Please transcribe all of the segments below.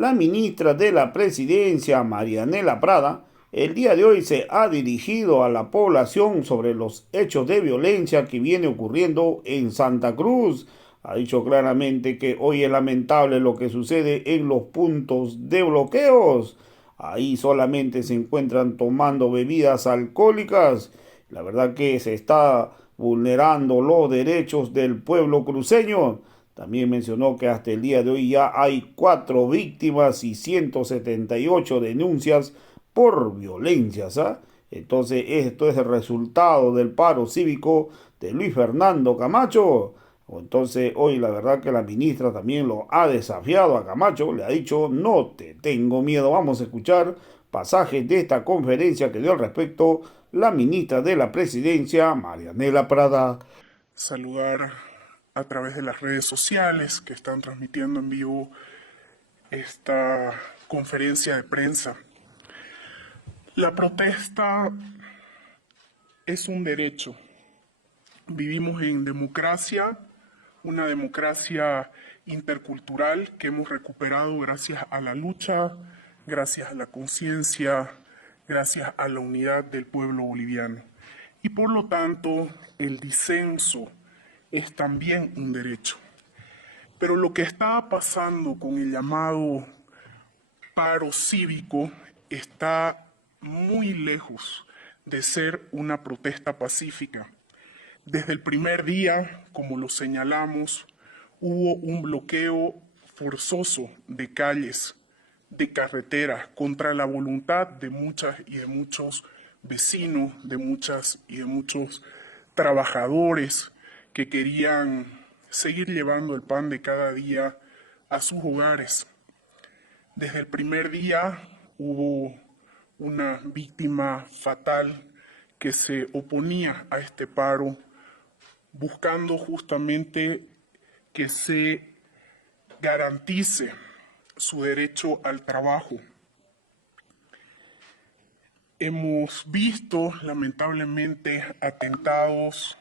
la ministra de la Presidencia, Marianela Prada, el día de hoy se ha dirigido a la población sobre los hechos de violencia que viene ocurriendo en Santa Cruz. Ha dicho claramente que hoy es lamentable lo que sucede en los puntos de bloqueos. Ahí solamente se encuentran tomando bebidas alcohólicas. La verdad que se está vulnerando los derechos del pueblo cruceño. También mencionó que hasta el día de hoy ya hay 4 víctimas y 178 denuncias por violencias. ¿Ah? Entonces esto es el resultado del paro cívico de Luis Fernando Camacho. Entonces hoy la verdad que la ministra también lo ha desafiado a Camacho, le ha dicho no te tengo miedo. Vamos a escuchar pasajes de esta conferencia que dio al respecto la ministra de la Presidencia, Marianela Prada. Saludar a través de las redes sociales que están transmitiendo en vivo esta conferencia de prensa. La protesta es un derecho. Vivimos en democracia, una democracia intercultural que hemos recuperado gracias a la lucha, gracias a la conciencia, gracias a la unidad del pueblo boliviano. Y por lo tanto, el disenso es también un derecho. Pero lo que está pasando con el llamado paro cívico está muy lejos de ser una protesta pacífica. Desde el primer día, como lo señalamos, hubo un bloqueo forzoso de calles, de carreteras, contra la voluntad de muchas y de muchos vecinos, de muchas y de muchos trabajadores que querían seguir llevando el pan de cada día a sus hogares. Desde el primer día hubo una víctima fatal que se oponía a este paro, buscando justamente que se garantice su derecho al trabajo. Hemos visto, lamentablemente, atentados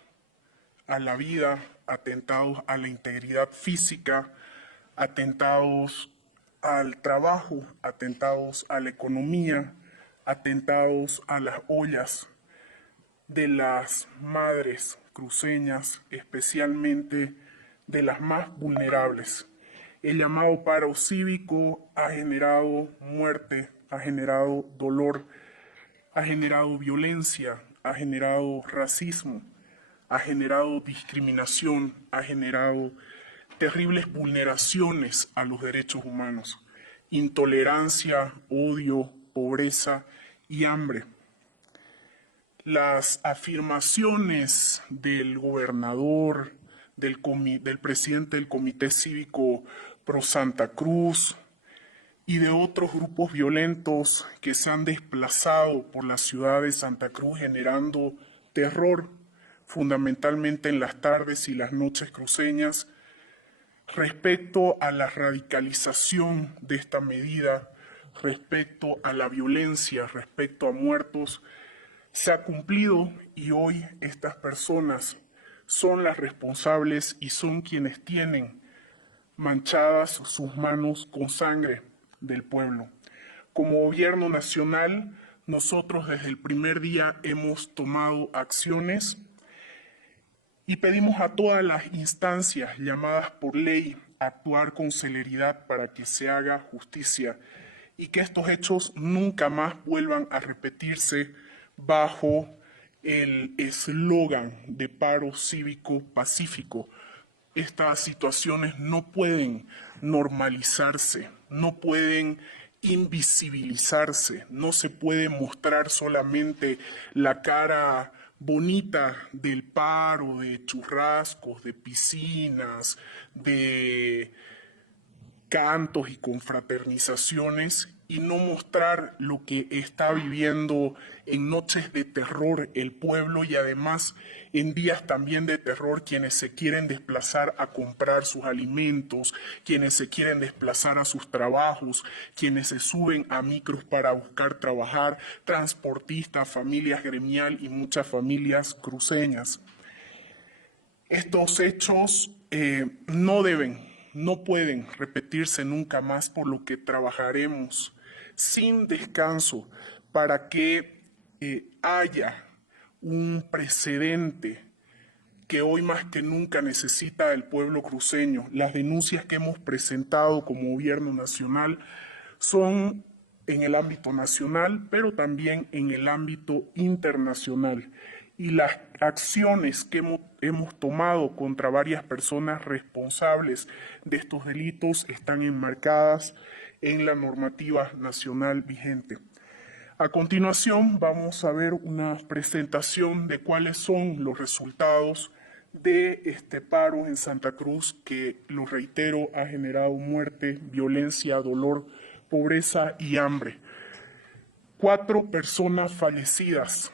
a la vida, atentados a la integridad física, atentados al trabajo, atentados a la economía, atentados a las ollas de las madres cruceñas, especialmente de las más vulnerables. El llamado paro cívico ha generado muerte, ha generado dolor, ha generado violencia, ha generado racismo, ha generado discriminación, ha generado terribles vulneraciones a los derechos humanos, intolerancia, odio, pobreza y hambre. Las afirmaciones del gobernador, del presidente del Comité Cívico Pro Santa Cruz y de otros grupos violentos que se han desplazado por la ciudad de Santa Cruz generando terror, fundamentalmente en las tardes y las noches cruceñas, respecto a la radicalización de esta medida, respecto a la violencia, respecto a muertos, se ha cumplido y hoy estas personas son las responsables y son quienes tienen manchadas sus manos con sangre del pueblo. Como gobierno nacional, nosotros desde el primer día hemos tomado acciones y pedimos a todas las instancias llamadas por ley a actuar con celeridad para que se haga justicia y que estos hechos nunca más vuelvan a repetirse bajo el eslogan de paro cívico pacífico. Estas situaciones no pueden normalizarse, no pueden invisibilizarse, no se puede mostrar solamente la cara bonita del paro, de churrascos, de piscinas, de cantos y confraternizaciones y no mostrar lo que está viviendo en noches de terror el pueblo y además en días también de terror quienes se quieren desplazar a comprar sus alimentos, quienes se quieren desplazar a sus trabajos, quienes se suben a micros para buscar trabajar, transportistas, familias gremial y muchas familias cruceñas. Estos hechos no no pueden repetirse nunca más, por lo que trabajaremos sin descanso para que haya un precedente que hoy más que nunca necesita el pueblo cruceño. Las denuncias que hemos presentado como gobierno nacional son en el ámbito nacional, pero también en el ámbito internacional. Y las acciones que hemos tomado contra varias personas responsables de estos delitos están enmarcadas en la normativa nacional vigente. A continuación vamos a ver una presentación de cuáles son los resultados de este paro en Santa Cruz que, lo reitero, ha generado muerte, violencia, dolor, pobreza y hambre. 4 personas fallecidas,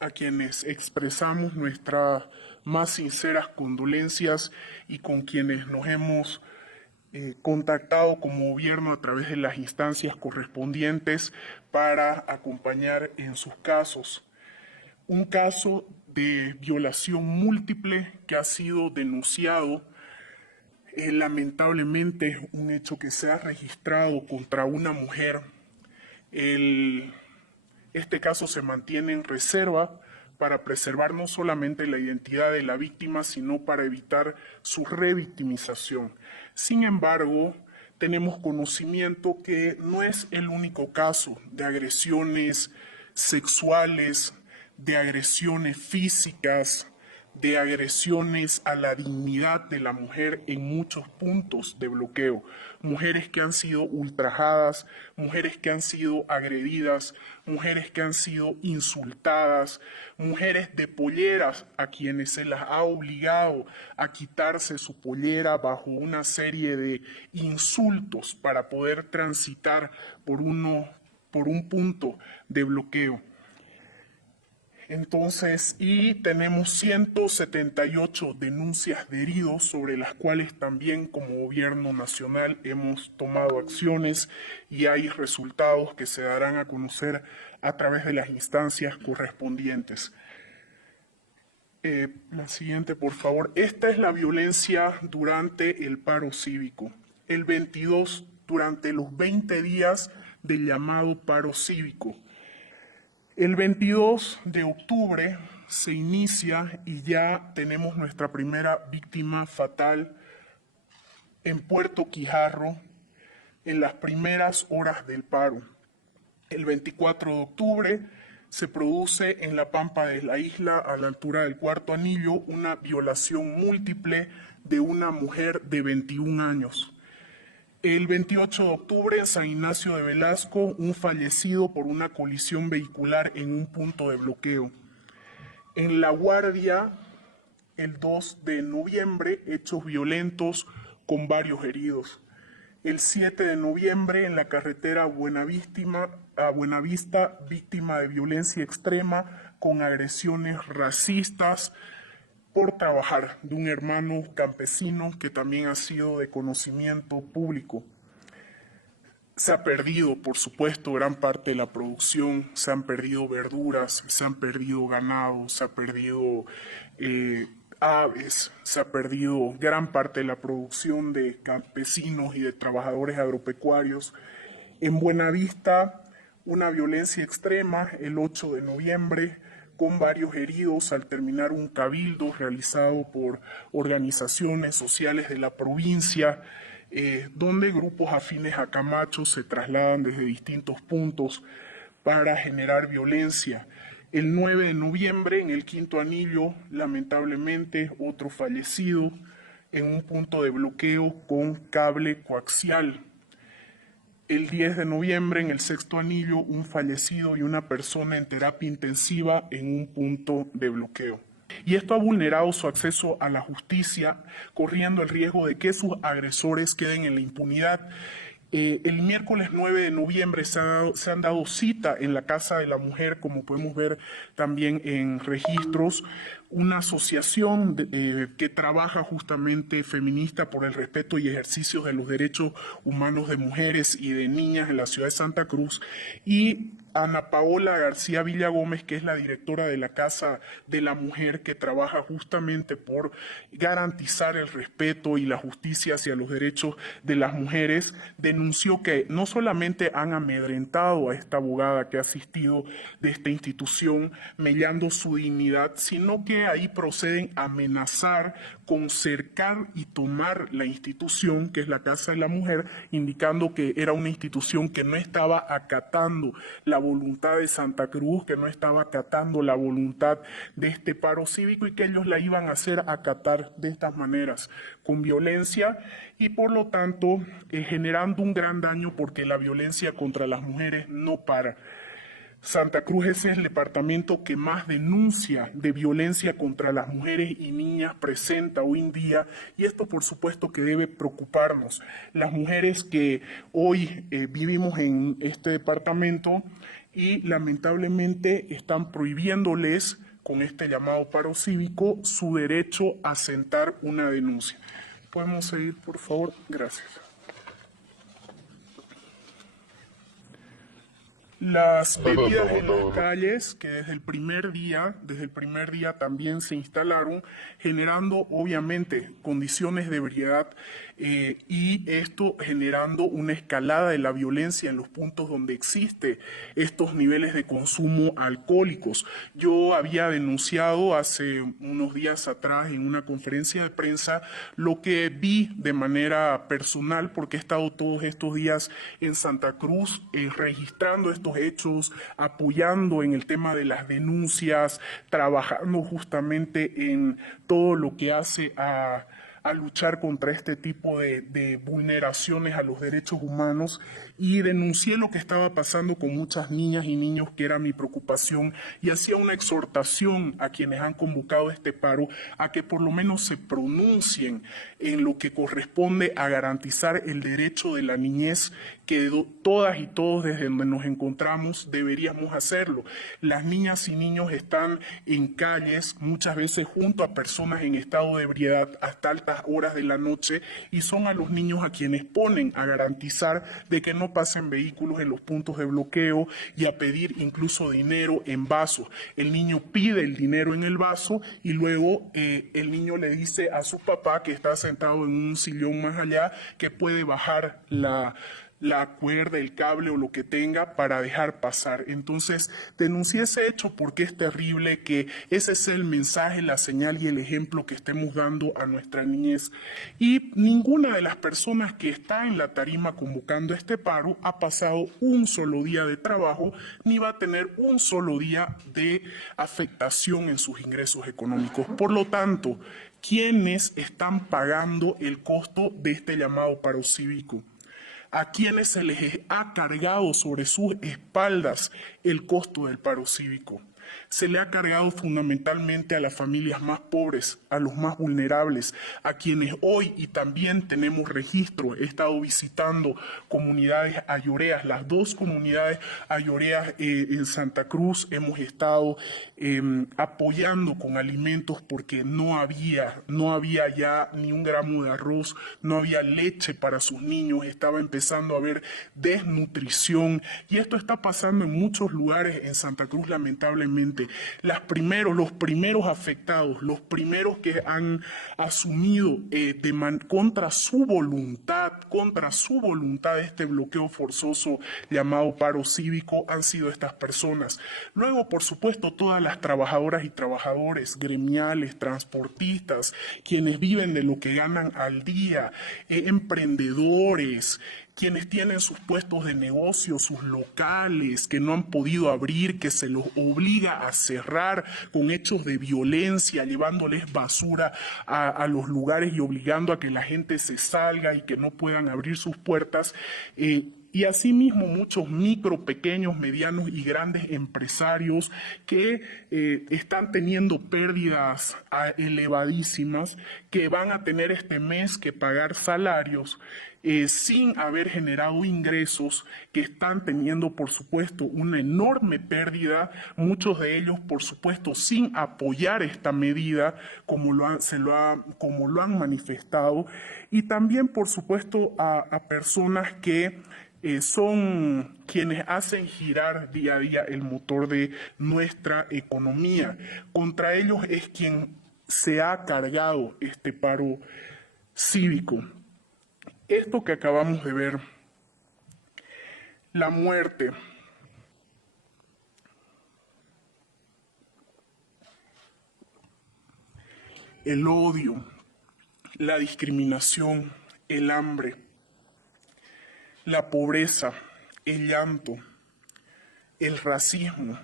a quienes expresamos nuestras más sinceras condolencias y con quienes nos hemos contactado como gobierno a través de las instancias correspondientes para acompañar en sus casos. Un caso de violación múltiple que ha sido denunciado, lamentablemente un hecho que se ha registrado contra una mujer. Este caso se mantiene en reserva para preservar no solamente la identidad de la víctima, sino para evitar su revictimización. Sin embargo, tenemos conocimiento que no es el único caso de agresiones sexuales, de agresiones físicas, de agresiones a la dignidad de la mujer en muchos puntos de bloqueo. Mujeres que han sido ultrajadas, mujeres que han sido agredidas, mujeres que han sido insultadas, mujeres de polleras a quienes se las ha obligado a quitarse su pollera bajo una serie de insultos para poder transitar por un punto de bloqueo. Entonces, y tenemos 178 denuncias de heridos, sobre las cuales también como gobierno nacional hemos tomado acciones y hay resultados que se darán a conocer a través de las instancias correspondientes. La siguiente, por favor. Esta es la violencia durante el paro cívico. El 22, durante los 20 días del llamado paro cívico. El 22 de octubre se inicia y ya tenemos nuestra primera víctima fatal en Puerto Quijarro en las primeras horas del paro. El 24 de octubre se produce en la Pampa de la Isla, a la altura del Cuarto Anillo, una violación múltiple de una mujer de 21 años. El 28 de octubre en San Ignacio de Velasco, un fallecido por una colisión vehicular en un punto de bloqueo. En La Guardia, el 2 de noviembre, hechos violentos con varios heridos. El 7 de noviembre en la carretera a Buenavista, víctima de violencia extrema con agresiones racistas por trabajar, de un hermano campesino que también ha sido de conocimiento público. Se ha perdido, por supuesto, gran parte de la producción, se han perdido verduras, se han perdido ganado, se ha perdido aves, se ha perdido gran parte de la producción de campesinos y de trabajadores agropecuarios. En Buenavista, una violencia extrema el 8 de noviembre, con varios heridos al terminar un cabildo realizado por organizaciones sociales de la provincia, donde grupos afines a Camacho se trasladan desde distintos puntos para generar violencia. El 9 de noviembre, en el Quinto Anillo, lamentablemente, otro fallecido en un punto de bloqueo con cable coaxial. El 10 de noviembre, en el Sexto Anillo, un fallecido y una persona en terapia intensiva en un punto de bloqueo. Y esto ha vulnerado su acceso a la justicia, corriendo el riesgo de que sus agresores queden en la impunidad. El miércoles 9 de noviembre se han dado cita en la Casa de la Mujer, como podemos ver también en registros, una asociación que trabaja justamente feminista por el respeto y ejercicio de los derechos humanos de mujeres y de niñas en la ciudad de Santa Cruz, y Ana Paola García Villagómez, que es la directora de la Casa de la Mujer, que trabaja justamente por garantizar el respeto y la justicia hacia los derechos de las mujeres, denunció que no solamente han amedrentado a esta abogada que ha asistido de esta institución, mellando su dignidad, sino que ahí proceden a amenazar con cercar y tomar la institución, que es la Casa de la Mujer, indicando que era una institución que no estaba acatando la voluntad de Santa Cruz, que no estaba acatando la voluntad de este paro cívico y que ellos la iban a hacer acatar de estas maneras, con violencia y por lo tanto generando un gran daño porque la violencia contra las mujeres no para. Santa Cruz es el departamento que más denuncia de violencia contra las mujeres y niñas presenta hoy en día, y esto por supuesto que debe preocuparnos. Las mujeres que hoy vivimos en este departamento y lamentablemente están prohibiéndoles con este llamado paro cívico su derecho a sentar una denuncia. ¿Podemos seguir, por favor? Gracias. Las bebidas en las calles, que desde el primer día también se instalaron, generando obviamente condiciones de ebriedad y esto generando una escalada de la violencia en los puntos donde existe estos niveles de consumo alcohólicos. Yo había denunciado hace unos días atrás en una conferencia de prensa lo que vi de manera personal, porque he estado todos estos días en Santa Cruz registrando estos hechos, apoyando en el tema de las denuncias, trabajando justamente en todo lo que hace a luchar contra este tipo de vulneraciones a los derechos humanos, y denuncié lo que estaba pasando con muchas niñas y niños, que era mi preocupación, y hacía una exhortación a quienes han convocado este paro a que por lo menos se pronuncien en lo que corresponde a garantizar el derecho de la niñez, que todas y todos desde donde nos encontramos deberíamos hacerlo. Las niñas y niños están en calles muchas veces junto a personas en estado de ebriedad hasta altas horas de la noche, y son a los niños a quienes ponen a garantizar de que no pasen vehículos en los puntos de bloqueo y a pedir incluso dinero en vasos. El niño pide el dinero en el vaso y luego el niño le dice a su papá, que está sentado en un sillón más allá, que puede bajar la cuerda, el cable o lo que tenga para dejar pasar. Entonces denuncié ese hecho porque es terrible que ese sea el mensaje, la señal y el ejemplo que estemos dando a nuestra niñez. Y ninguna de las personas que está en la tarima convocando este paro ha pasado un solo día de trabajo ni va a tener un solo día de afectación en sus ingresos económicos. Por lo tanto, ¿quiénes están pagando el costo de este llamado paro cívico? A quienes se les ha cargado sobre sus espaldas el costo del paro cívico. Se le ha cargado fundamentalmente a las familias más pobres, a los más vulnerables, a quienes hoy, y también tenemos registro, he estado visitando comunidades ayoreas, las dos comunidades ayoreas en Santa Cruz, hemos estado apoyando con alimentos porque no había ya ni un gramo de arroz, no había leche para sus niños, estaba empezando a haber desnutrición, y esto está pasando en muchos lugares en Santa Cruz, lamentablemente. Los primeros afectados, los primeros que han asumido contra su voluntad este bloqueo forzoso llamado paro cívico han sido estas personas. Luego, por supuesto, todas las trabajadoras y trabajadores gremiales, transportistas, quienes viven de lo que ganan al día, emprendedores, quienes tienen sus puestos de negocio, sus locales, que no han podido abrir, que se los obliga a cerrar con hechos de violencia, llevándoles basura a los lugares y obligando a que la gente se salga y que no puedan abrir sus puertas. y asimismo muchos micro, pequeños, medianos y grandes empresarios que están teniendo pérdidas elevadísimas, que van a tener este mes que pagar salarios sin haber generado ingresos, que están teniendo, por supuesto, una enorme pérdida, muchos de ellos, por supuesto, sin apoyar esta medida, como lo han manifestado, y también, por supuesto, a personas que son quienes hacen girar día a día el motor de nuestra economía. Contra ellos es quien se ha cargado este paro cívico. Esto que acabamos de ver, la muerte, el odio, la discriminación, el hambre, la pobreza, el llanto, el racismo.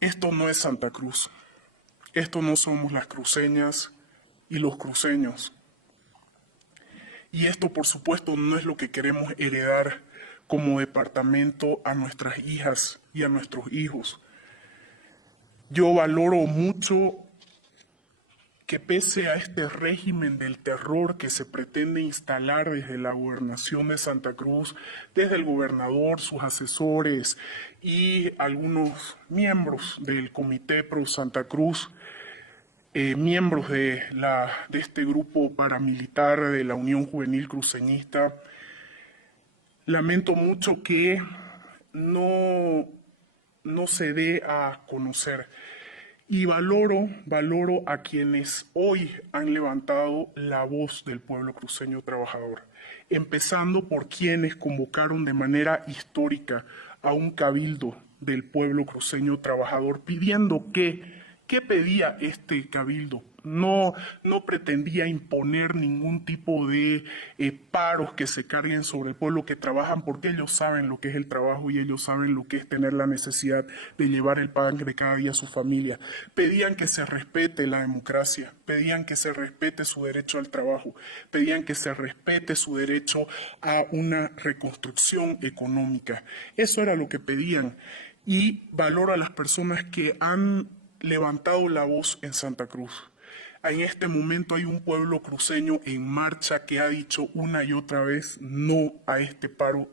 Esto no es Santa Cruz. Esto no somos las cruceñas y los cruceños. Y esto, por supuesto, no es lo que queremos heredar como departamento a nuestras hijas y a nuestros hijos. Yo valoro mucho que pese a este régimen del terror que se pretende instalar desde la gobernación de Santa Cruz, desde el gobernador, sus asesores y algunos miembros del Comité Pro Santa Cruz, miembros de este grupo paramilitar de la Unión Juvenil Cruceñista, lamento mucho que no se dé a conocer. Y valoro a quienes hoy han levantado la voz del pueblo cruceño trabajador, empezando por quienes convocaron de manera histórica a un cabildo del pueblo cruceño trabajador pidiendo ¿qué pedía este cabildo? No pretendía imponer ningún tipo de paros que se carguen sobre el pueblo que trabajan, porque ellos saben lo que es el trabajo y ellos saben lo que es tener la necesidad de llevar el pan de cada día a su familia. Pedían que se respete la democracia, pedían que se respete su derecho al trabajo, pedían que se respete su derecho a una reconstrucción económica. Eso era lo que pedían. Y valoro a las personas que han levantado la voz en Santa Cruz. En este momento hay un pueblo cruceño en marcha que ha dicho una y otra vez no a este paro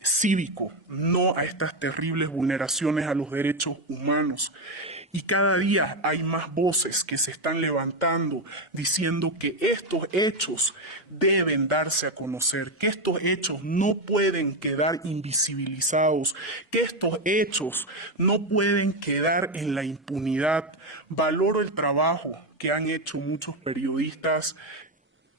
cívico, no a estas terribles vulneraciones a los derechos humanos. Y cada día hay más voces que se están levantando diciendo que estos hechos deben darse a conocer, que estos hechos no pueden quedar invisibilizados, que estos hechos no pueden quedar en la impunidad. Valoro el trabajo que han hecho muchos periodistas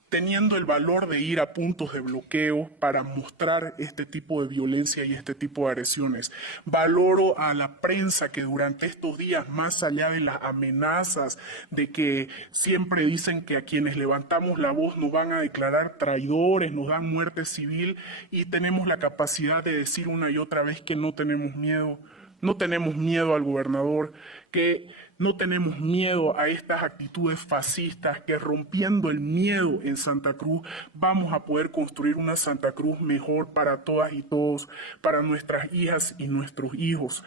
teniendo el valor de ir a puntos de bloqueo para mostrar este tipo de violencia y este tipo de agresiones. Valoro a la prensa que durante estos días, más allá de las amenazas de que siempre dicen que a quienes levantamos la voz nos van a declarar traidores, nos dan muerte civil, y tenemos la capacidad de decir una y otra vez que no tenemos miedo. No tenemos miedo al gobernador, que no tenemos miedo a estas actitudes fascistas, que rompiendo el miedo en Santa Cruz vamos a poder construir una Santa Cruz mejor para todas y todos, para nuestras hijas y nuestros hijos.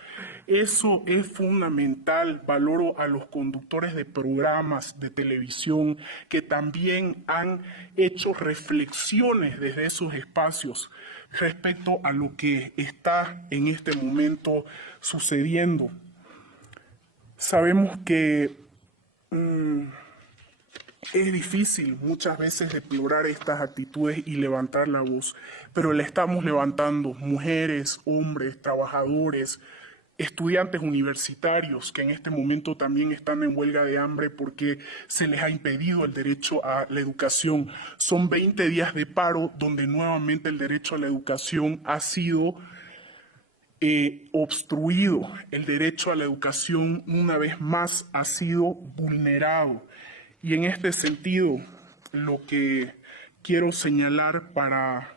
Eso es fundamental. Valoro a los conductores de programas de televisión que también han hecho reflexiones desde esos espacios respecto a lo que está en este momento sucediendo. Sabemos que es difícil muchas veces deplorar estas actitudes y levantar la voz, pero la estamos levantando, mujeres, hombres, trabajadores, estudiantes universitarios que en este momento también están en huelga de hambre porque se les ha impedido el derecho a la educación. Son 20 días de paro donde nuevamente el derecho a la educación ha sido obstruido. El derecho a la educación una vez más ha sido vulnerado. Y en este sentido, lo que quiero señalar para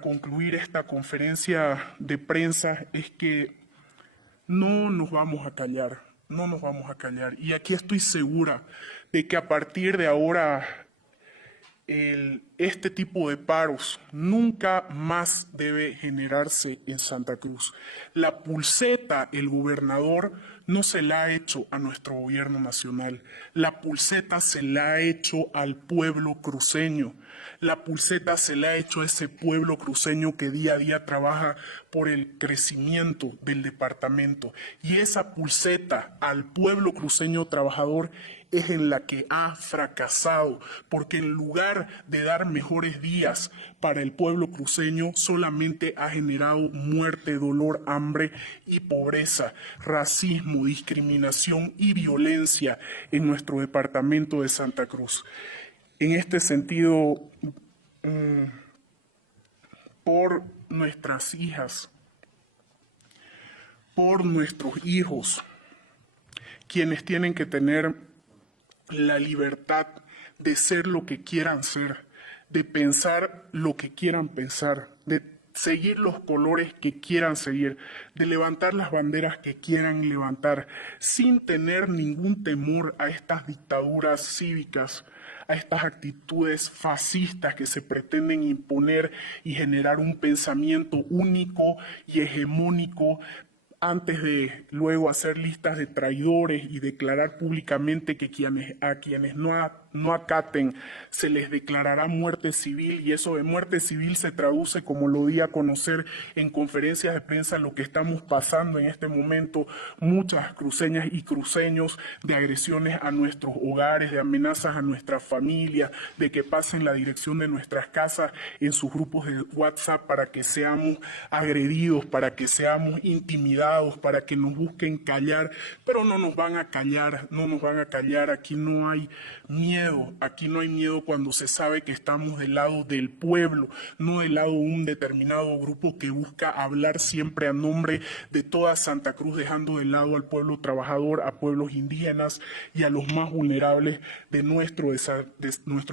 concluir esta conferencia de prensa es que no nos vamos a callar, no nos vamos a callar. Y aquí estoy segura de que a partir de ahora este tipo de paros nunca más debe generarse en Santa Cruz. La pulseta, el gobernador no se la ha hecho a nuestro gobierno nacional. La pulseta se la ha hecho al pueblo cruceño. La pulseta se la ha hecho a ese pueblo cruceño que día a día trabaja por el crecimiento del departamento. Y esa pulseta al pueblo cruceño trabajador es en la que ha fracasado, porque en lugar de dar mejores días para el pueblo cruceño, solamente ha generado muerte, dolor, hambre y pobreza, racismo, discriminación y violencia en nuestro departamento de Santa Cruz. En este sentido, por nuestras hijas, por nuestros hijos, quienes tienen que tener la libertad de ser lo que quieran ser, de pensar lo que quieran pensar, de seguir los colores que quieran seguir, de levantar las banderas que quieran levantar, sin tener ningún temor a estas dictaduras cívicas, a estas actitudes fascistas que se pretenden imponer y generar un pensamiento único y hegemónico antes de luego hacer listas de traidores y declarar públicamente que a quienes no acaten se les declarará muerte civil, y eso de muerte civil se traduce, como lo di a conocer en conferencias de prensa, lo que estamos pasando en este momento, muchas cruceñas y cruceños, de agresiones a nuestros hogares, de amenazas a nuestras familias, de que pasen la dirección de nuestras casas en sus grupos de WhatsApp para que seamos agredidos, para que seamos intimidados, para que nos busquen callar, pero no nos van a callar, no nos van a callar. Aquí no hay miedo, aquí no hay miedo cuando se sabe que estamos del lado del pueblo, no del lado de un determinado grupo que busca hablar siempre a nombre de toda Santa Cruz, dejando de lado al pueblo trabajador, a pueblos indígenas y a los más vulnerables de nuestro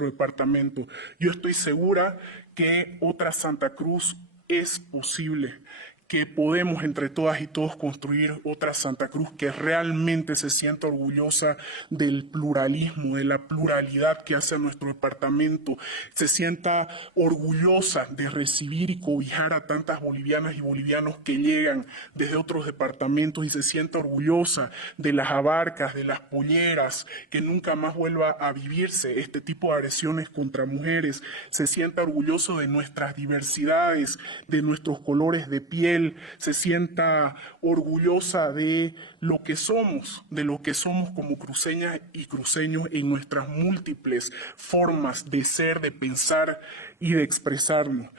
departamento. Yo estoy segura que otra Santa Cruz es posible, que podemos entre todas y todos construir otra Santa Cruz que realmente se sienta orgullosa del pluralismo, de la pluralidad que hace a nuestro departamento, se sienta orgullosa de recibir y cobijar a tantas bolivianas y bolivianos que llegan desde otros departamentos, y se sienta orgullosa de las abarcas, de las polleras, que nunca más vuelva a vivirse este tipo de agresiones contra mujeres, se sienta orgulloso de nuestras diversidades, de nuestros colores de piel, se sienta orgullosa de lo que somos como cruceñas y cruceños en nuestras múltiples formas de ser, de pensar y de expresarnos.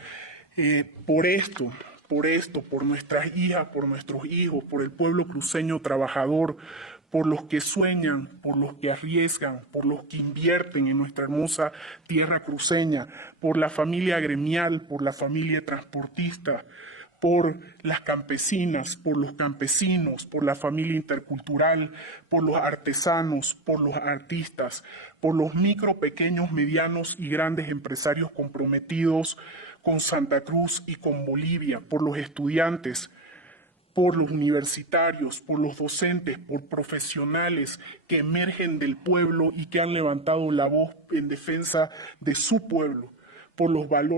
Por nuestras hijas, por nuestros hijos, por el pueblo cruceño trabajador, por los que sueñan, por los que arriesgan, por los que invierten en nuestra hermosa tierra cruceña, por la familia gremial, por la familia transportista, por las campesinas, por los campesinos, por la familia intercultural, por los artesanos, por los artistas, por los micro, pequeños, medianos y grandes empresarios comprometidos con Santa Cruz y con Bolivia, por los estudiantes, por los universitarios, por los docentes, por profesionales que emergen del pueblo y que han levantado la voz en defensa de su pueblo, por los valores